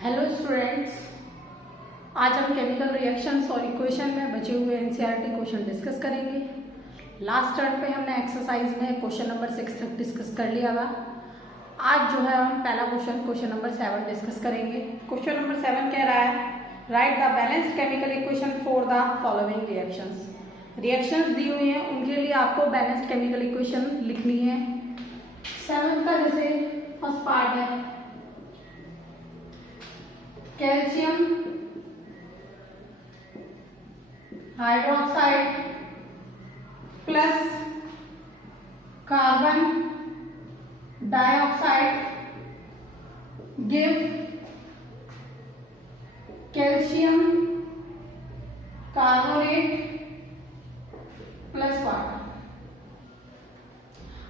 Hello students, आज हम chemical reactions और इक्वेशन में बचे हुए एनसीईआरटी क्वेश्चन डिस्कस करेंगे। लास्ट टर्न पे हमने एक्सरसाइज में क्वेश्चन नंबर 6 तक डिस्कस कर लिया था। आज जो है हम पहला क्वेश्चन नंबर 7 डिस्कस करेंगे। क्वेश्चन नंबर 7 कह रहा है write the balanced chemical equation for the following reactions. Reactions दी हुई हैं, उनके लिए आपको बैलेंस्ड केमिकल इक्वेशन लिखनी है। 7 का जैसे फर्स्ट पार्ट है calcium hydroxide plus carbon dioxide give calcium carbonate plus water.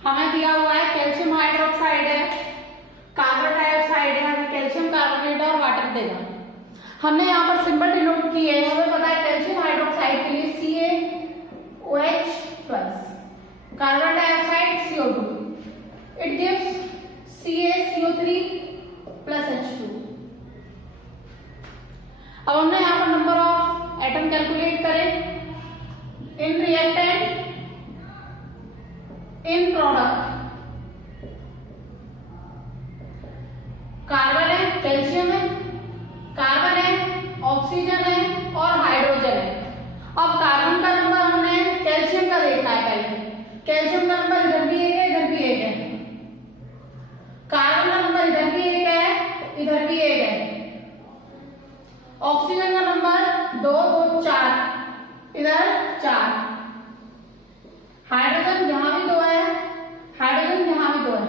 हमें दिया हुआ है कैल्शियम हाइड्रोक्साइड है, कार्बन डाइऑक्साइड है, हमें कैल्शियम कार्बोनेट और वाटर देगा। हमने यहाँ पर सिंबल डिनोट किए हैं। हमें पता है कैल्शियम हाइड्रोक्साइड के लिए CaOH plus, carbon dioxide CO2, it gives CaCO3 plus H2। अब हमने यहाँ पर नंबर ऑफ एटम कैलकुलेट करें in reactant in product. Carbon है, कैल्शियम है, कार्बन है, ऑक्सीजन है और हाइड्रोजन है। अब कार्बन का नंबर हमने कैल्शियम का देखना है। पहले कैल्शियम का नंबर इधर भी एक है, इधर भी एक है। कार्बन का नंबर इधर भी एक है, इधर भी एक है। ऑक्सीजन का नंबर 2 2 4, इधर 4। हाइड्रोजन यहाँ भी 2 है, हाइड्रोजन यहाँ भी 2 है।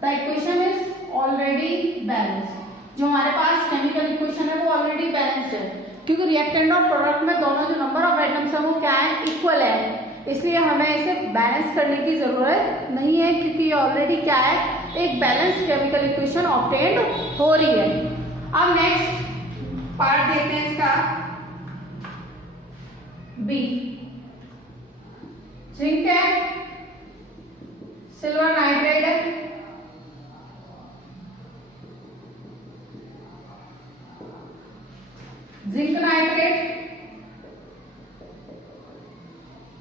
The equation is already balanced. जो हमारे पास केमिकल इक्वेशन है वो ऑलरेडी बैलेंस्ड है, क्योंकि रिएक्टेंट और प्रोडक्ट में दोनों जो नंबर ऑफ एटम्स है वो क्या है, इक्वल है। इसलिए हमें इसे बैलेंस करने की जरूरत नहीं है, क्योंकि ये ऑलरेडी क्या है, एक बैलेंस्ड केमिकल इक्वेशन ऑब्टेन्ड हो रही है। अब नेक्स्ट पार्ट देखते हैं इसका बी। जिंक है, सिल्वर नाइट्रेट है, zinc nitrate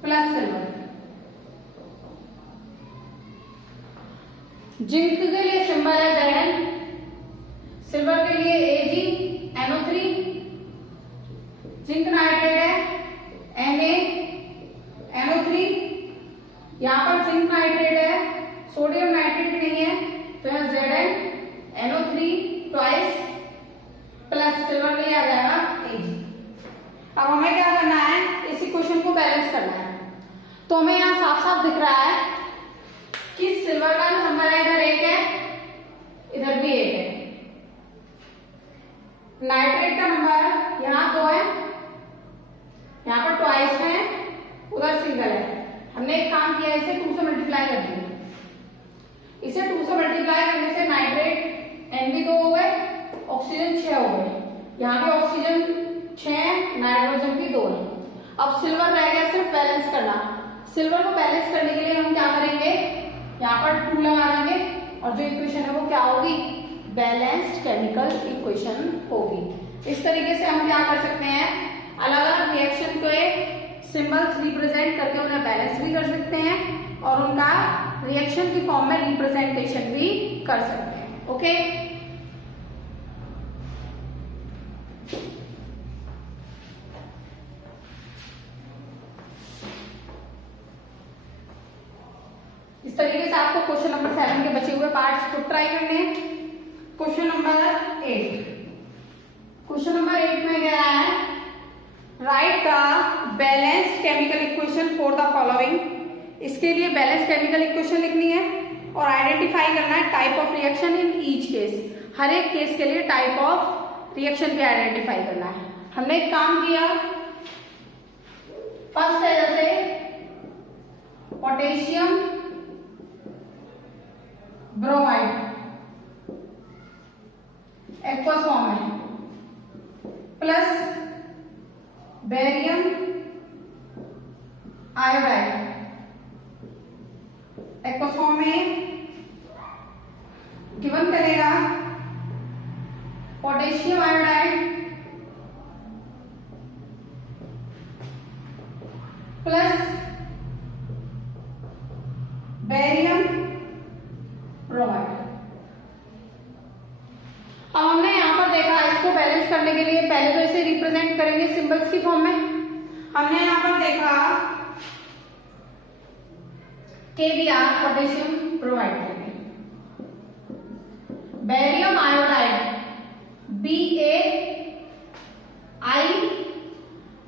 plus silver. Zinc के लिए सिंबल है Zn, सिल्वर के लिए AgNO3, जिंक नाइट्रेट है NaNO3। यहाँ पर जिंक नाइट्रेट है, सोडियम नाइट्रेट नहीं है, तो यहाँ ZnNO3 ट्वाइस प्लस सिल्वर के लिए आ जाएगा Ag। अब हमें क्या करना है, इस इक्वेशन को बैलेंस करना है। तो हमें यहाँ साफ साफ दिख रहा है कि सिल्वर का नंबर है इधर 1 है, इधर भी 1 है। नाइट्रेट का नंबर यहाँ 2 है, यहाँ पर ट्वाइस है, उधर सिंगल है। हमने एक काम किया, इसे 2 से मल्टीप्लाई कर दिया। इसे 2 से मल्टीप्लाई करने से नाइट्रेट N भी 2 हो गए, ऑक्सीजन 6 हो गए। यहाँ पे ऑक्सीजन 6, नाइट्रोजन भी 2 है। अब सिल्वर रह गया सिर्फ बैलेंस करना। सिल्वर को बैलेंस करने के लिए हम क्या करेंगे, यहाँ पर 2 लगा देंगे और जो इक्वेशन है वो क्या होगी, बैलेंस्ड केमिकल इक्वेशन होगी। इस तरीके से हम क्या कर सकते हैं, अलग अलग रिएक्शन के सिंबल्स रिप्रेजेंट करके उन्हें बैलेंस भी कर सकते हैं और उनका रिएक्शन की फॉर्म में रिप्रेजेंटेशन भी कर सकते हैं। ओके, इस तरीके से आपको क्वेश्चन नंबर 7 के बचे हुए पार्ट्स को ट्राई करने हैं। Question number 8। क्वेश्चन नंबर 8 में क्या है, write the balanced chemical equation for the following. इसके लिए बैलेंस केमिकल इक्वेशन लिखनी है और आइडेंटिफाई करना है type of reaction in each case. हर एक केस के लिए टाइप ऑफ रिएक्शन भी आइडेंटिफाई करना है। हमने एक काम किया, फर्स्ट है जैसे पोटेशियम ब्रोमाइड एक्वस फॉर्म में plus barium iodide aqueous form में गिवन करेगा potassium iodide plus barium bromide. अब हमने यहां पर देखा, इसको बैलेंस करने के लिए पहले तो इसे रिप्रेजेंट करेंगे सिंबल्स की फॉर्म में। हमने यहां पर देखा KBr पोटेशियम ब्रोमाइड करेंगे, बेरियम आयोडाइड BaI।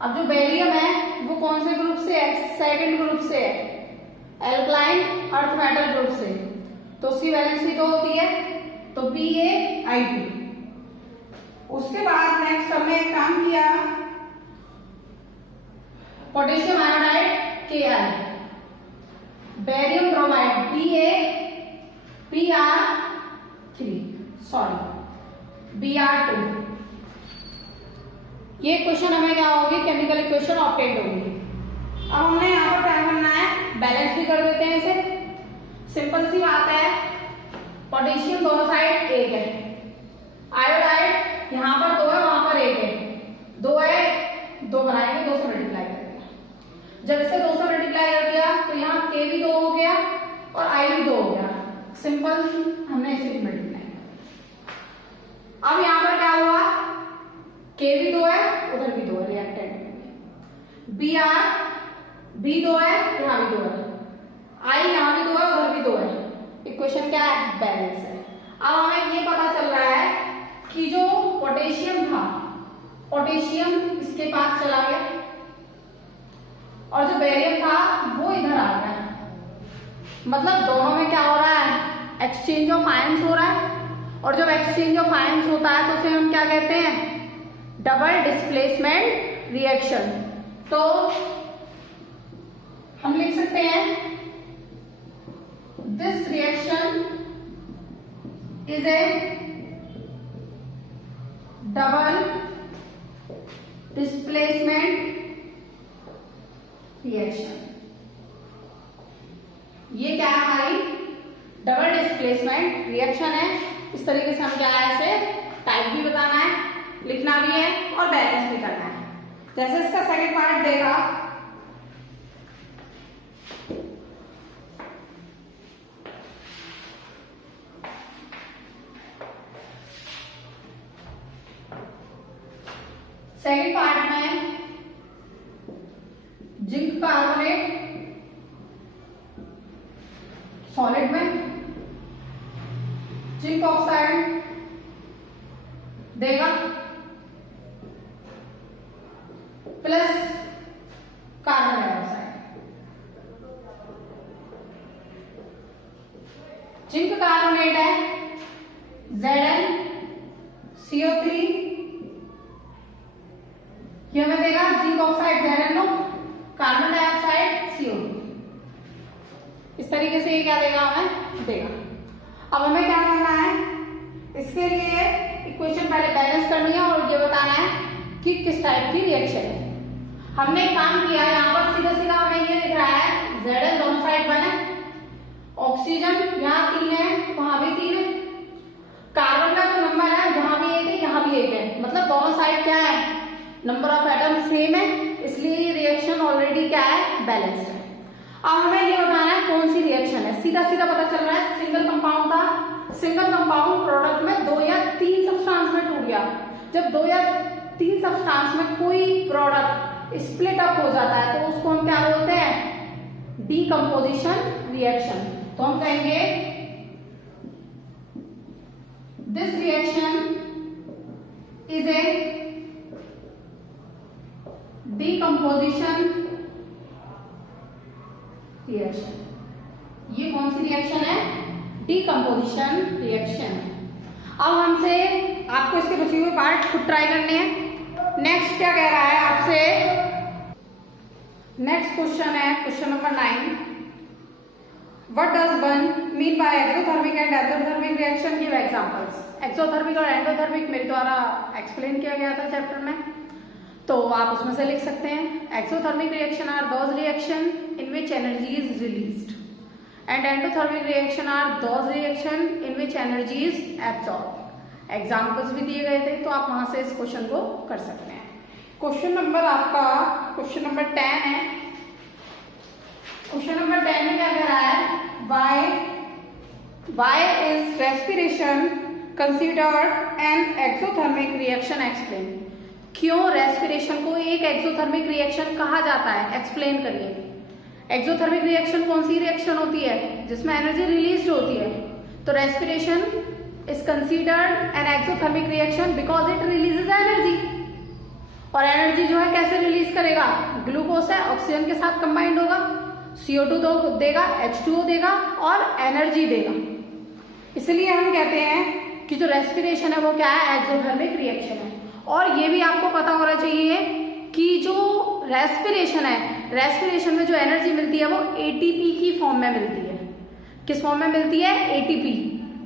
अब जो बेरियम है वो कौन से ग्रुप से है? सेकंड ग्रुप से है, एल्कलाइन अर्थ मेटल ग्रुप से, तो उसकी वैलेंसी 2 होती है, तो BaI2। उसके बाद नेक्स्ट हमने एक काम किया, potassium iodide Ki, barium bromide Br2। ये क्वेश्चन हमें क्या होगी? केमिकल इक्वेशन ऑब्टेन होगी। अब हमने यहाँ पर क्या करना है? बैलेंस भी कर देते हैं इसे। सिंपल सी बात है, पोटेशियम दोनों साइड 1 है, आयोडाइड यहाँ पर 2 है, वहां पर 1 है, 2 है, 2 बनाएंगे, 2 से मल्टीप्लाई कर दिया। जब इसे 2 से मल्टीप्लाई कर दिया तो यहाँ K भी 2 हो गया और I भी 2 हो गया। सिंपल, हमने इसे भी मल्टीप्लाई। अब यहाँ पर क्या हुआ? K भी 2 है, उधर भी 2 है, रिएक्टेंट। Br भी 2 है, यहाँ भी 2 है, I यहाँ भी 2 है, उधर भी 2 है। इक्वेशन क्या है? बैलेंस है। अब हमें ये पता चल रहा है कि जो पोटेशियम था, पोटेशियम इसके पास चला गया और जो बेरियम था वो इधर आ गया। मतलब दोनों में क्या हो रहा है? एक्सचेंज ऑफ आयंस हो रहा है। और जब एक्सचेंज ऑफ आयंस होता है तो उसे हम क्या कहते हैं? Double displacement reaction. तो हम लिख सकते हैं this reaction is A double displacement reaction. ये क्या है? हमारी डबल डिस्प्लेसमेंट रिएक्शन है। इस तरीके से हम क्या है, इसे टाइप भी बताना है, लिखना भी है और बैलेंस भी करना है। जैसे इसका सेकंड पार्ट देगा, सेकंड पार्ट में जिंक कार्बोनेट सॉलिड में, जिंक ऑक्साइड देगा plus carbon dioxide. Zinc carbonate है ZnCO3, ये हमें देगा zinc oxide ZnO, carbon dioxide CO2। इस तरीके से ये क्या देगा? हमें देगा। अब हमें क्या करना है? इसके लिए इक्वेशन पहले बैलेंस करनी है और ये बताना है कि किस टाइप की रिएक्शन है। हमने एक काम किया, यहाँ पर सीधा सीधा हमें ये दिख रहा है Zn दोनों साइड 1 है, ऑक्सीजन यहाँ 3 है, वहां भी 3 है, कार्बन का जो नंबर है जहां भी 1 है यहाँ भी 1 है, मतलब दोनों साइड क्या है? नंबर ऑफ एटम सेम है, इसलिए रिएक्शन ऑलरेडी क्या है? बैलेंस है। अब हमें ये बताना है कौन सी रिएक्शन है। सीधा सीधा पता चल रहा है, सिंगल कंपाउंड था, सिंगल कंपाउंड प्रोडक्ट में 2 या 3 सब्सटेंस में टूट गया। जब 2 या 3 सब्सटेंस में कोई प्रोडक्ट स्प्लिट अप हो जाता है तो उसको हम क्या बोलते हैं? Decomposition reaction. तो हम कहेंगे this reaction is a decomposition reaction. ये कौन सी रिएक्शन है? Decomposition reaction. अब हमसे आपको इसके बचे हुए पार्ट खुद ट्राई करने हैं। नेक्स्ट क्या कह रहा है आपसे? नेक्स्ट क्वेश्चन है question number 9। What does one mean by exothermic and endothermic reaction? Give examples. Exothermic और एंडोथर्मिक मेरे द्वारा एक्सप्लेन किया गया था चैप्टर में, तो आप उसमें से लिख सकते हैं। Exothermic reaction are those reaction in which energy is released and endothermic reaction are those reaction in which energy is absorbed. Examples भी दिए गए थे, तो आप वहां से इस क्वेश्चन को कर सकते हैं। क्वेश्चन नंबर 10 है। क्वेश्चन नंबर 10 में क्या कह रहा है, why is respiration considered an exothermic reaction? explain। क्यों रेस्पिरेशन को एक एक्सोथर्मिक रिएक्शन कहा जाता है, एक्सप्लेन करिए। एक्सोथर्मिक रिएक्शन कौन सी रिएक्शन होती है, जिसमें एनर्जी रिलीज होती है। तो respiration is considered an exothermic reaction because it releases energy. और एनर्जी जो है कैसे रिलीज करेगा, ग्लूकोज है, ऑक्सीजन के साथ कंबाइंड होगा, CO2 तो देगा, H2O देगा और एनर्जी देगा। इसलिए हम कहते हैं कि जो रेस्पिरेशन है वो क्या है, एक्सोथर्मिक रिएक्शन है। और ये भी आपको पता होना चाहिए कि जो रेस्पिरेशन है, रेस्पिरेशन में जो एनर्जी मिलती है वो ATP की फॉर्म में मिलती है। किस फॉर्म में मिलती है, ATP,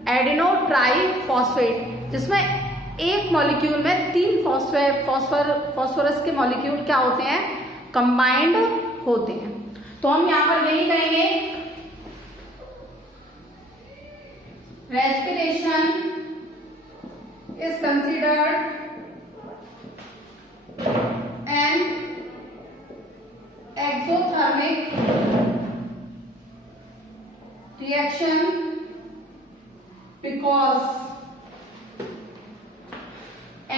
एडिनो ट्राई फॉस्फेट, जिसमें एक मॉलिक्यूल में 3 फॉस्फोरस के मॉलिक्यूल क्या होते हैं, कंबाइंड होते हैं। तो हम यहां पर यही कहेंगे, respiration is considered an exothermic reaction because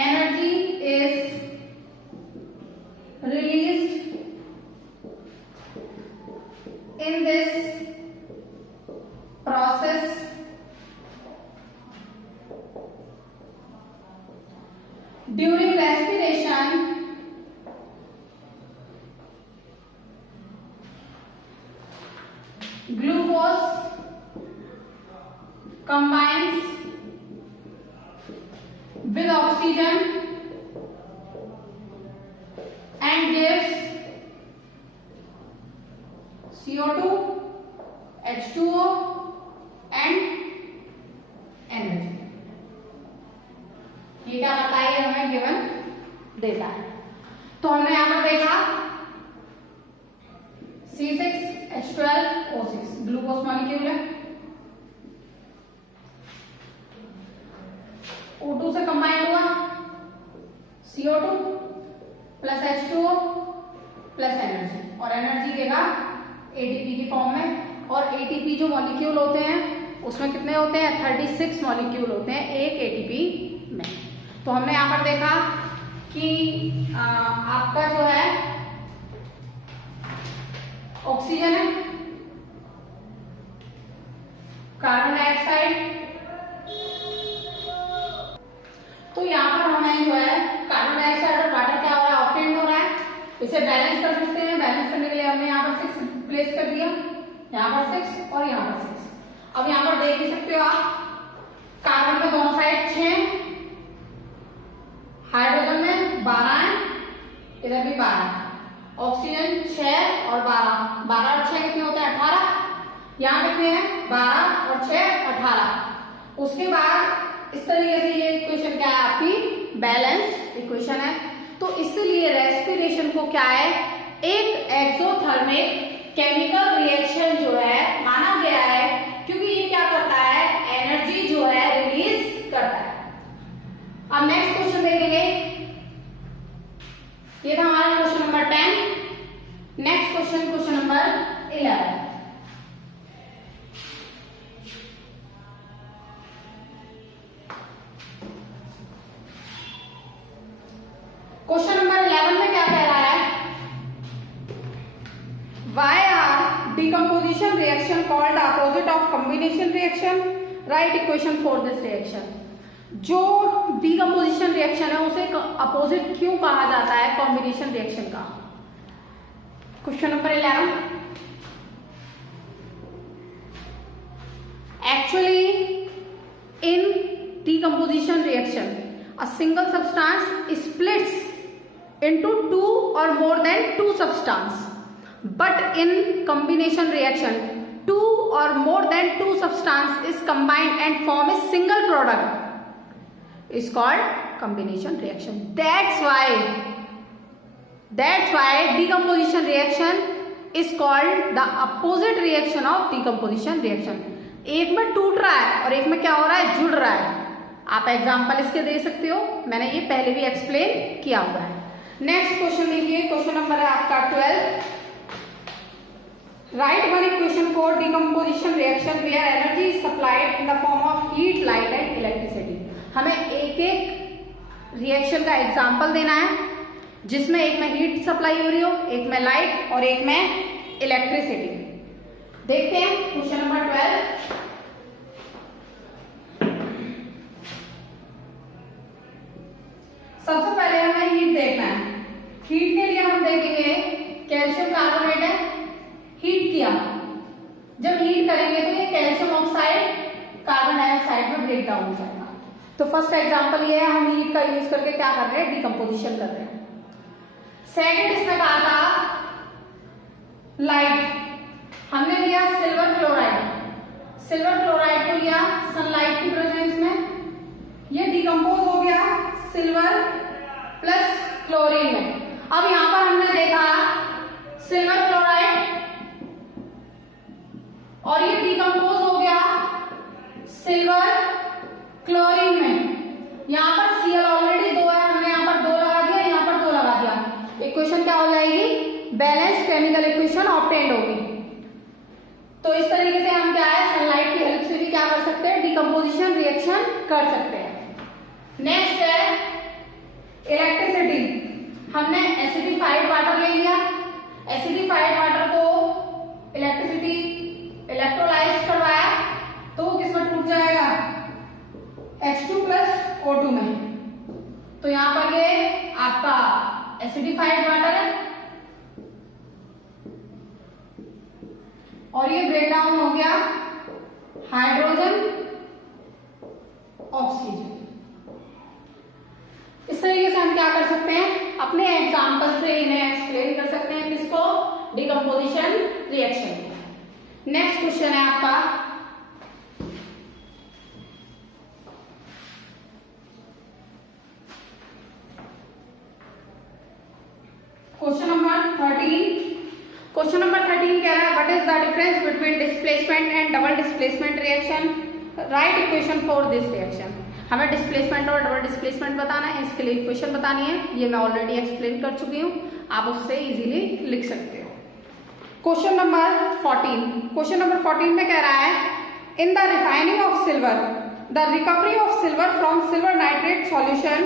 energy is released in this process during respiration. Glucose combines with oxygen and gives CO2, H2O and energy. ये क्या करता है, ये हमें गिवन देता है। तो हमने यहां पर देखा C6H12O6 ग्लूकोज मॉलिक्यूल है, O2 से कंबाइंड हुआ, CO2 plus H2O plus energy, और एनर्जी देगा ATP की फॉर्म में। और ATP जो मॉलिक्यूल होते हैं उसमें कितने होते हैं, 36 मॉलिक्यूल होते हैं एक ATP में। तो हमने यहां पर देखा कि आपका जो है ऑक्सीजन है, कार्बन डाइऑक्साइड, तो यहां पर हमें जो है कार्बन डाइऑक्साइड और वाटर क्या हो रहा है, ऑब्टेन हो रहा है। इसे बैलेंस कर सकते हैं, बैलेंस करने के लिए हमने यहाँ पर 6 प्लेस कर दिया, यहाँ पर 6 और यहाँ पर 6। अब यहाँ पर देख भी सकते हो आप, कार्बन में दोनों साइड 6, हाइड्रोजन में 12 है, इधर भी 12, ऑक्सीजन 6 और 12, 12 और 6 कितने होते हैं, 18। यहाँ कितने हैं, 12 और 6 18। उसके बाद इस तरीके से ये इक्वेशन क्या है, आपकी बैलेंस इक्वेशन है। तो इसलिए रेस्पिरेशन को क्या है, एक एक्सोथर्मिक केमिकल रिएक्शन जो है माना गया है, क्योंकि ये क्या करता है, एनर्जी जो है रिलीज करता है। अब नेक्स्ट क्वेश्चन देखेंगे, ये था हमारा question number 10। Next question number 11। Question number 11 में क्या कह रहा है, why are decomposition reaction called the opposite of combination reaction? Write equation for this reaction. जो decomposition reaction है उसे अपोजिट क्यों कहा जाता है कॉम्बिनेशन रिएक्शन का। Question number 11, actually in decomposition reaction a single substance splits into 2 or more than 2 substance, but in combination reaction 2 or more than 2 substance is combined and form a single product is called combination reaction. That's why decomposition reaction is called the opposite reaction of decomposition reaction. एक में टूट रहा है और एक में क्या हो रहा है, जुड़ रहा है। आप एग्जाम्पल इसके दे सकते हो, मैंने ये पहले भी एक्सप्लेन किया हुआ है। नेक्स्ट क्वेश्चन देखिए, क्वेश्चन नंबर है आपका 12। Write one equation for decomposition reaction where energy is supplied in the form of heat, light and electricity. हमें एक एक रिएक्शन का एग्जाम्पल देना है जिसमें एक में हीट सप्लाई हो रही हो, एक में लाइट और एक में इलेक्ट्रिसिटी। देखते हैं क्वेश्चन नंबर 12। सबसे पहले हमें हीट देखना है। हीट के लिए हम देखेंगे कैल्शियम कार्बोनेट है, हीट किया, जब हीट करेंगे तो ये कैल्शियम ऑक्साइड कार्बन डाइऑक्साइड में ब्रेक डाउन हो जाएगा। तो फर्स्ट एग्जांपल ये है, हम हीट का यूज करके क्या कर रहे हैं, डिकम्पोजिशन कर रहे हैं। सेकंड इसमें कहा था लाइट, हमने लिया सिल्वर क्लोराइड। सिल्वर क्लोराइड को लिया सनलाइट की प्रेजेंस में, ये डिकम्पोज हो गया सिल्वर प्लस क्लोरीन में। अब यहां पर हमने देखा सिल्वर क्लोराइड और ये डिकम्पोज हो गया सिल्वर क्लोरीन में। यहां पर Cl ऑलरेडी 2 है, हमने यहां पर 2 लगा दिया, यहां पर 2 लगा दिया। इक्वेशन क्या हो जाएगी, बैलेंस केमिकल इक्वेशन ऑब्टेन्ड होगी। तो इस तरीके से हम क्या है, सनलाइट की हेल्प से भी क्या कर सकते हैं, डिकम्पोजिशन रिएक्शन कर सकते हैं। नेक्स्ट है इलेक्ट्रिसिटी। हमने एसिडिफाइड वाटर ले लिया, एसिडिफाइड वाटर को इलेक्ट्रिसिटी इलेक्ट्रोलाइज करवाया तो वो किसमें टूट जाएगा, H2 प्लस O2 में। तो यहां पर ये आपका एसिडिफाइड वाटर है और ये ब्रेक डाउन हो गया हाइड्रोजन ऑक्सीजन। इस तरीके से हम क्या कर सकते हैं, अपने एग्जाम्पल से इन्हें एक्सप्लेन कर सकते हैं, किसको, डिकम्पोजिशन रिएक्शन। नेक्स्ट क्वेश्चन है आपका क्वेश्चन नंबर 13। क्वेश्चन नंबर 13 कह रहा है what is the difference between displacement and double displacement reaction, right equation for this reaction. हमें डिस्प्लेसमेंट और डबल डिस्प्लेसमेंट बताना है, इसके लिए इक्वेशन बतानी है, ये मैं ऑलरेडी एक्सप्लेन कर चुकी हूँ, आप उससे इजीली लिख सकते हो। Question number 14। क्वेश्चन नंबर 14 में कह रहा है in the refining of silver the recovery of silver from silver nitrate solution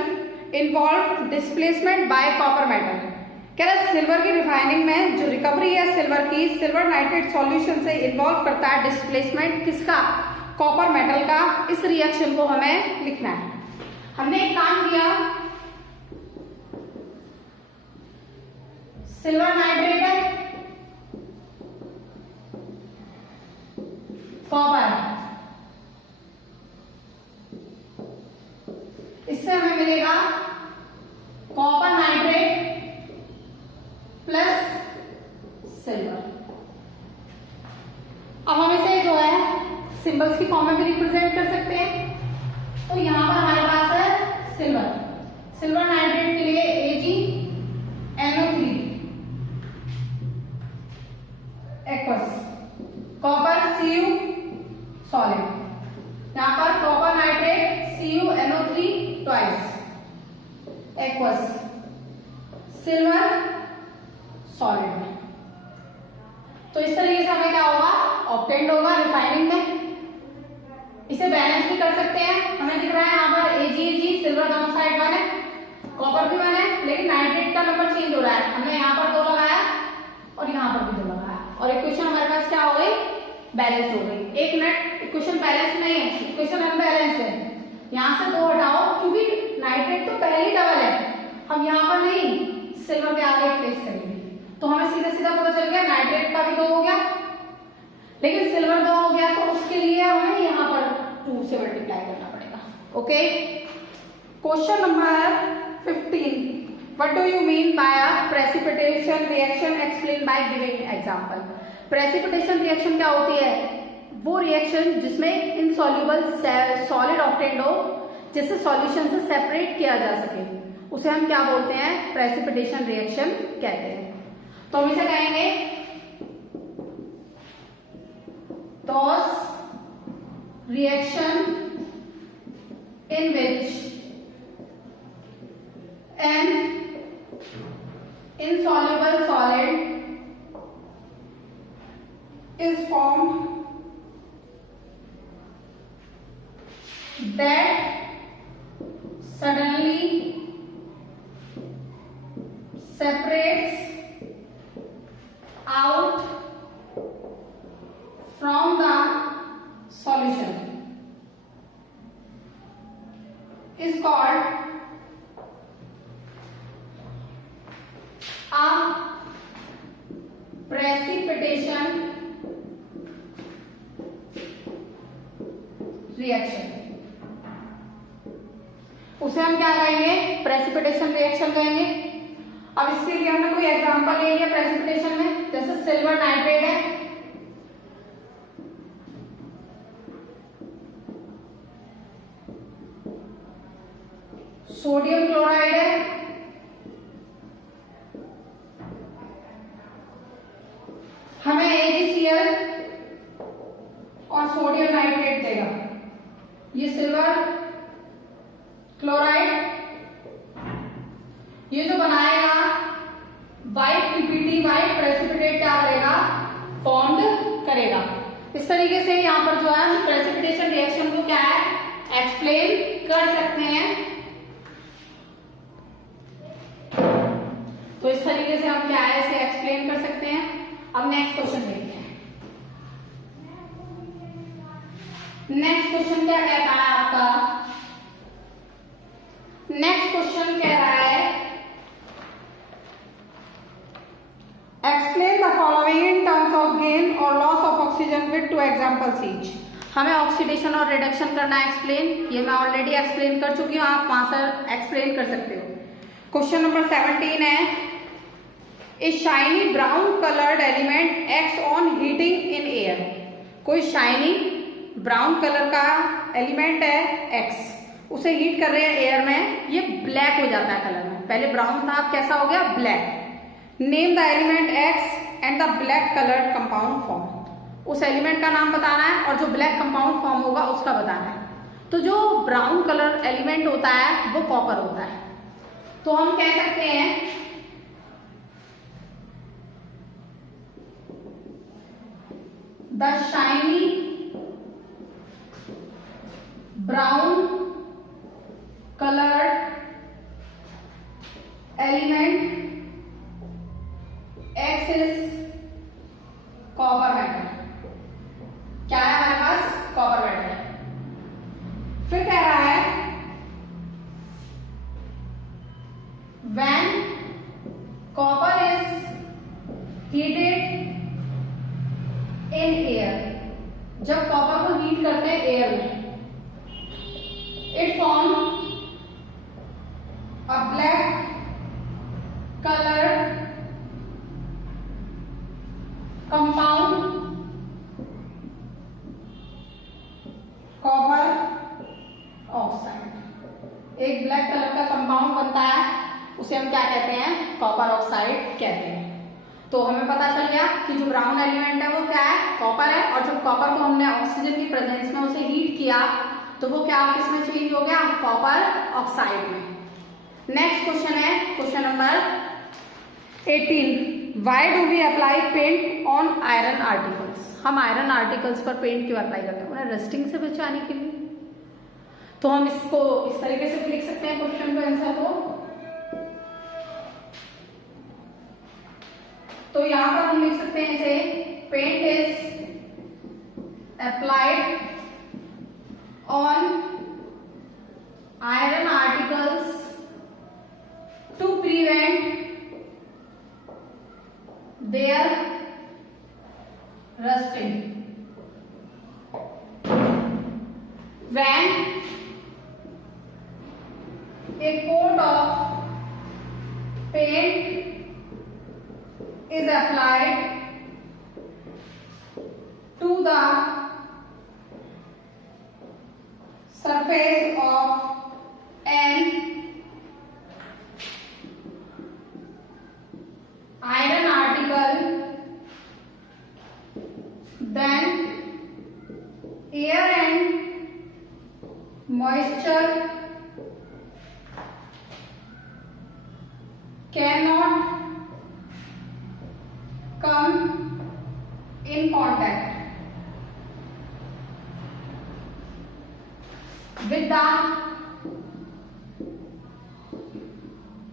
involve displacement bye copper metal. कह रहा है सिल्वर की रिफाइनिंग में जो रिकवरी है सिल्वर की, सिल्वर नाइट्रेट सॉल्यूशन से इन्वॉल्व करता है डिस्प्लेसमेंट किसका, कॉपर मेटल का। इस रिएक्शन को हमें लिखना है। हमने एक काम किया, सिल्वर नाइट्रेट है, कॉपर, इससे हमें मिलेगा कॉपर नाइट्रेट प्लस सिल्वर। अब हम इसे जो है सिंबल्स की फॉर्म में भी रिप्रेजेंट कर सकते हैं। तो यहां पर हमारे पास है सिल्वर, सिल्वर नाइट्रेट के लिए AgNO3 aqueous, copper Cu solid, यहां पर copper nitrate CuNO3 twice aqueous, silver solid. तो इस तरीके से हमें क्या होगा, ऑब्टेन्ड होगा रिफाइनिंग में। इसे बैलेंस भी कर सकते हैं, हमें दिख रहा है यहाँ पर Ag सिल्वर दोनों साइड 1 है, कॉपर भी 1 है, लेकिन नाइट्रेट का नंबर चेंज हो रहा है। हमने यहाँ पर 2 लगाया और यहाँ पर भी 2 लगाया और इक्वेशन हमारे पास क्या हो गई, बैलेंस हो गई। एक मिनट, इक्वेशन बैलेंस नहीं है, इक्वेशन अनबैलेंस है। यहाँ से 2 हटाओ क्योंकि नाइट्रेट तो पहले ही डबल है, हम यहाँ पर नहीं सिल्वर के आगे प्लेस करेंगे, तो हमें सीधा सीधा पता चल गया नाइट्रेट का भी 2 हो गया, लेकिन सिल्वर 2 हो गया, तो उसके लिए हमें यहाँ पर 2 से मल्टीप्लाई करना पड़ेगा। Okay, question number 15 what do you mean by a precipitation reaction, explain by giving example. Precipitation reaction क्या होती है, वो रिएक्शन जिसमें इनसॉल्युबल सॉलिड ऑब्टेन्ड हो, जिससे सॉल्यूशन से सेपरेट किया जा सके, उसे हम क्या बोलते हैं, प्रेसिपिटेशन रिएक्शन कहते हैं। तो हम इसे कहेंगे toss reaction in which an insoluble solid is formed that suddenly separates out from the solution is called a precipitation reaction. उसे हम क्या कहेंगे? प्रेसिपिटेशन रिएक्शन कहेंगे। अब इसके लिए हमने कोई एग्जांपल ले लिया प्रेसिपिटेशन में, जैसे सिल्वर नाइट्रेट है, सोडियम क्लोराइड है, हमें AgCl और सोडियम नाइट्रेट देगा। ये सिल्वर क्लोराइड ये जो बनाएगा व्हाइट PPT व्हाइट प्रेसिपिटेट क्या करेगा? फॉर्म करेगा। इस तरीके से यहाँ पर जो है प्रेसिपिटेशन रिएक्शन को क्या है? एक्सप्लेन कर सकते हैं। तो इस तरीके से हम क्या है इसे एक्सप्लेन कर सकते हैं। अब नेक्स्ट क्वेश्चन देखते हैं। नेक्स्ट क्वेश्चन क्या कहता है आपका? नेक्स्ट क्वेश्चन कह रहा है explain the following in terms of gain और loss of oxygen with 2 examples each. हमें ऑक्सीडेशन और रिडक्शन करना है एक्सप्लेन। ये मैं ऑलरेडी एक्सप्लेन कर चुकी हूँ, आप वहां से एक्सप्लेन कर सकते हो। क्वेश्चन नंबर 17 है a shiny brown coloured element acts on heating in air. कोई शाइनी ब्राउन कलर का एलिमेंट है एक्स, उसे हीट कर रहे हैं एयर में, ये ब्लैक हो जाता है कलर में। पहले ब्राउन था, अब कैसा हो गया? Black. Name the element x and the black coloured compound form. उस एलिमेंट का नाम बताना है और जो ब्लैक कंपाउंड फॉर्म होगा उसका बताना है। तो जो ब्राउन कलर एलिमेंट होता है वो कॉपर होता है। तो हम कह सकते हैं the shiny brown coloured element x is copper metal. क्या है हमारे पास? Copper metal. फिर कह रहा है when copper is heated in air, जब कॉपर को हीट करते हैं एयर में, it form a black colored compound copper oxide। एक ब्लैक कलर का कंपाउंड बनता है, उसे हम क्या कहते हैं? कॉपर ऑक्साइड कहते हैं। तो हमें पता चल गया कि जो ब्राउन एलिमेंट है वो क्या है? कॉपर है। और जब कॉपर को हमने ऑक्सीजन की प्रेजेंस में उसे हीट किया तो वो क्या किसमें चेंज हो गया? कॉपर ऑक्साइड में। नेक्स्ट क्वेश्चन है question number 18। Why do we apply paint on iron articles. हम आयरन आर्टिकल्स पर पेंट क्यों अप्लाई करते हैं? उन्हें रस्टिंग से बचाने के लिए। तो हम इसको इस तरीके से लिख सकते हैं क्वेश्चन का आंसर को। तो यहां पर हम लिख सकते हैं इसे paint is applied on iron articles to prevent their rusting. When a coat of paint is applied to the surface of an iron article, then air and moisture can not come in contact with the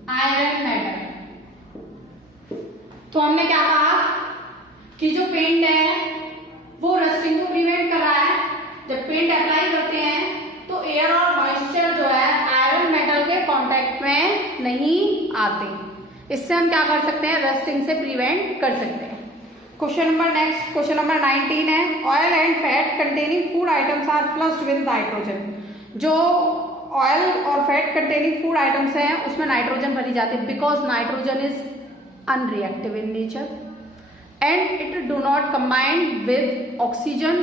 iron metal. तो हमने क्या कहा कि जो paint है वो rusting को prevent कर रहा है। जब पेंट अप्लाई करते हैं तो एयर और मॉइस्चर जो है आयरन मेटल के कांटेक्ट में नहीं आते। इससे हम क्या कर सकते हैं, रस्टिंग से प्रिवेंट कर सकते हैं। क्वेश्चन नंबर 19 है, oil and fat containing food items are flushed with nitrogen. जो ऑयल और फैट कंटेनिंग फूड आइटम्स हैं उसमें नाइट्रोजन भरी जाती है, because nitrogen is unreactive in nature and it do not combine with oxygen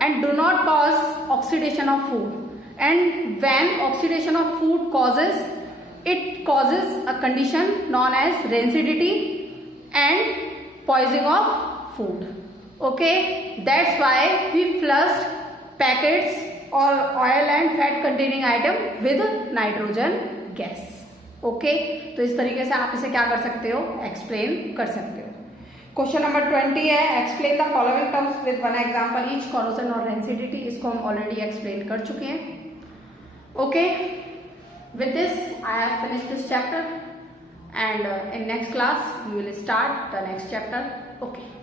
and do not cause oxidation of food, and when oxidation of food causes, it causes a condition known as rancidity and poisoning of food. Okay, that's why we flushed packets or oil and fat containing item with nitrogen gas. Okay, तो इस तरीके से आप इसे क्या कर सकते हो, एक्सप्लेन कर सकते हो। क्वेश्चन नंबर 20 है, explain the following terms with one example each. Corrosion और रेंसिडिटी, इसको हम ऑलरेडी एक्सप्लेन कर चुके हैं। Okay, with this I have finished this chapter and in next class we will start the next chapter. Okay.